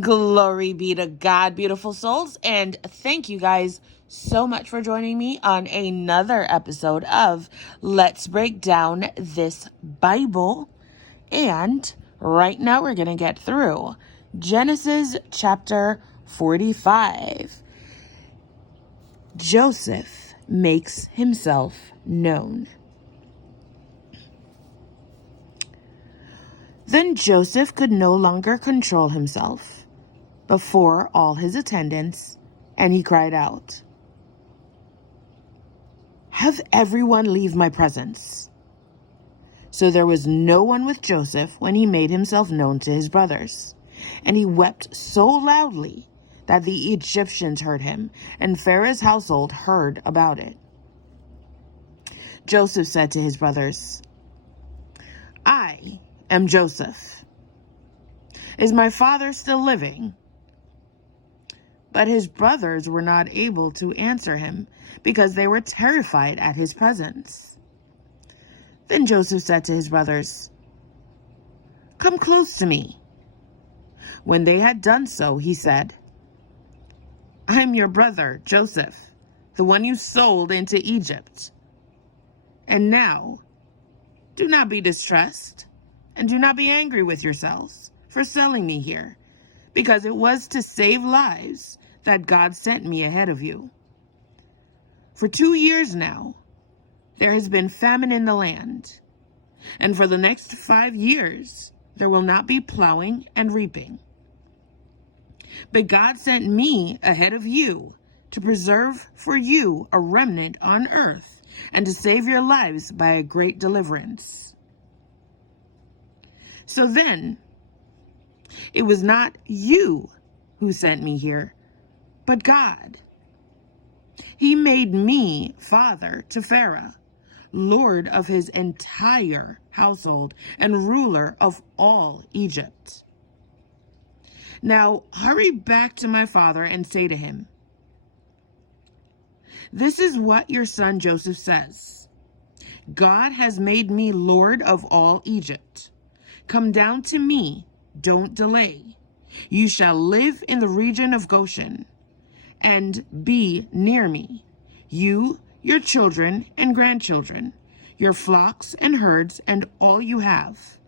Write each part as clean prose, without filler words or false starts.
Glory be to God, beautiful souls. And thank you guys so much for joining me on another episode of Let's Break Down This Bible. And right now we're going to get through Genesis chapter 45. Joseph makes himself known. Then Joseph could no longer control himself before all his attendants, and he cried out, "Have everyone leave my presence." So there was no one with Joseph when he made himself known to his brothers. And he wept so loudly that the Egyptians heard him, and Pharaoh's household heard about it. Joseph said to his brothers, "I am Joseph. Is my father still living?" But his brothers were not able to answer him because they were terrified at his presence. Then Joseph said to his brothers, "Come close to me." When they had done so, he said, "I'm your brother, Joseph, the one you sold into Egypt. And now, do not be distressed, and do not be angry with yourselves for selling me here, because it was to save lives that God sent me ahead of you. For 2 years now, there has been famine in the land, and for the next 5 years, there will not be plowing and reaping. But God sent me ahead of you to preserve for you a remnant on earth and to save your lives by a great deliverance. So then, it was not you who sent me here, but God. He made me father to Pharaoh, lord of his entire household and ruler of all Egypt. Now hurry back to my father and say to him, 'This is what your son Joseph says. God has made me lord of all Egypt. Come down to me, don't delay. You shall live in the region of Goshen and be near me, you, your children and grandchildren, your flocks and herds, and all you have.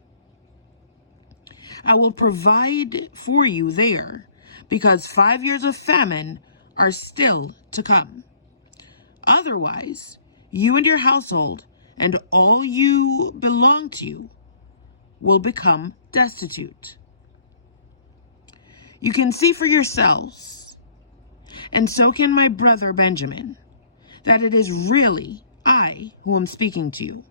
I will provide for you there, because 5 years of famine are still to come. Otherwise, you and your household and all you belong to will become destitute. You can see for yourselves, and so can my brother Benjamin, that it is really I who am speaking to you.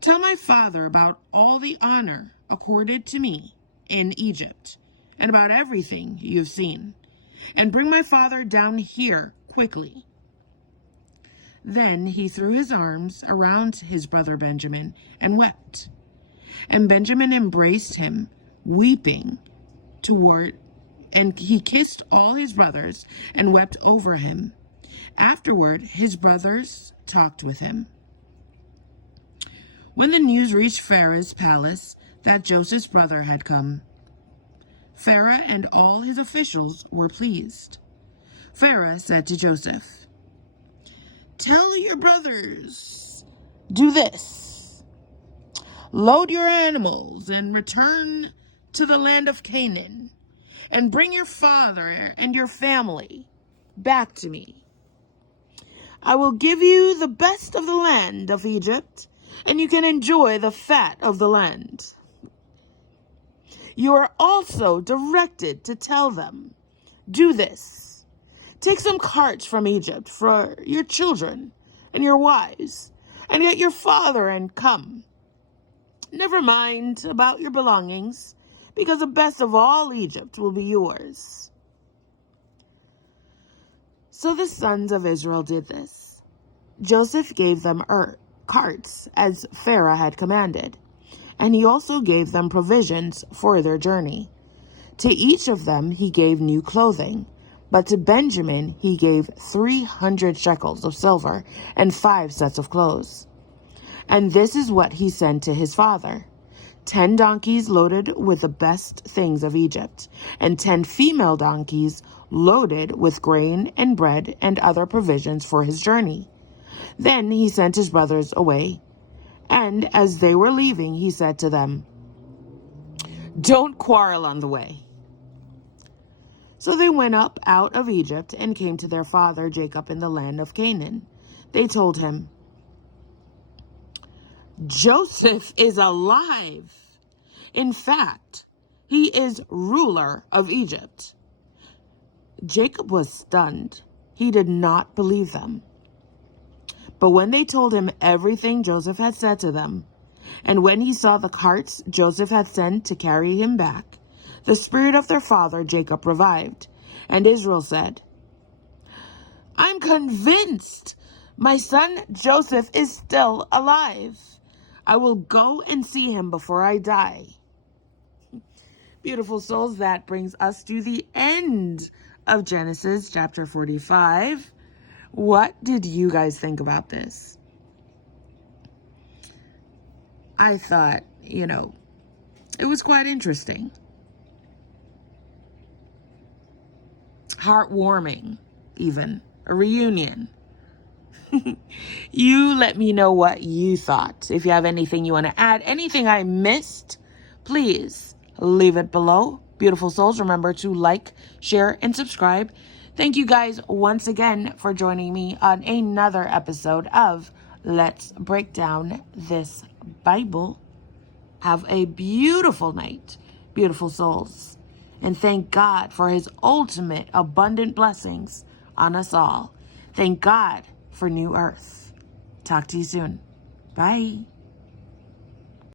Tell my father about all the honor accorded to me in Egypt, and about everything you've seen, and bring my father down here quickly." Then he threw his arms around his brother Benjamin and wept. And Benjamin embraced him, weeping and he kissed all his brothers and wept over him. Afterward, his brothers talked with him. When the news reached Pharaoh's palace that Joseph's brother had come, Pharaoh and all his officials were pleased. Pharaoh said to Joseph, "Tell your brothers, do this. Load your animals and return to the land of Canaan, and bring your father and your family back to me. I will give you the best of the land of Egypt, and you can enjoy the fat of the land. You are also directed to tell them, do this. Take some carts from Egypt for your children and your wives, and get your father and come. Never mind about your belongings, because the best of all Egypt will be yours." So the sons of Israel did this. Joseph gave them carts as Pharaoh had commanded, and he also gave them provisions for their journey. To each of them he gave new clothing, but to Benjamin he gave 300 shekels of silver and 5 sets of clothes. And this is what he sent to his father. 10 donkeys loaded with the best things of Egypt, and 10 female donkeys loaded with grain and bread and other provisions for his journey. Then he sent his brothers away, and as they were leaving, he said to them, "Don't quarrel on the way." So they went up out of Egypt and came to their father Jacob in the land of Canaan. They told him, "Joseph is alive. In fact, he is ruler of Egypt." Jacob was stunned. He did not believe them. But when they told him everything Joseph had said to them, and when he saw the carts Joseph had sent to carry him back, the spirit of their father Jacob revived, and Israel said, "I'm convinced my son Joseph is still alive. I will go and see him before I die." Beautiful souls, that brings us to the end of Genesis chapter 45. What did you guys think about this? I thought, it was quite interesting. Heartwarming, even. A reunion. You let me know what you thought. If you have anything you want to add, anything I missed, please leave it below. Beautiful souls, remember to like, share, and subscribe. Thank you guys once again for joining me on another episode of Let's Break Down This Bible. Have a beautiful night, beautiful souls. And thank God for his ultimate abundant blessings on us all. Thank God for new earth. Talk to you soon. Bye.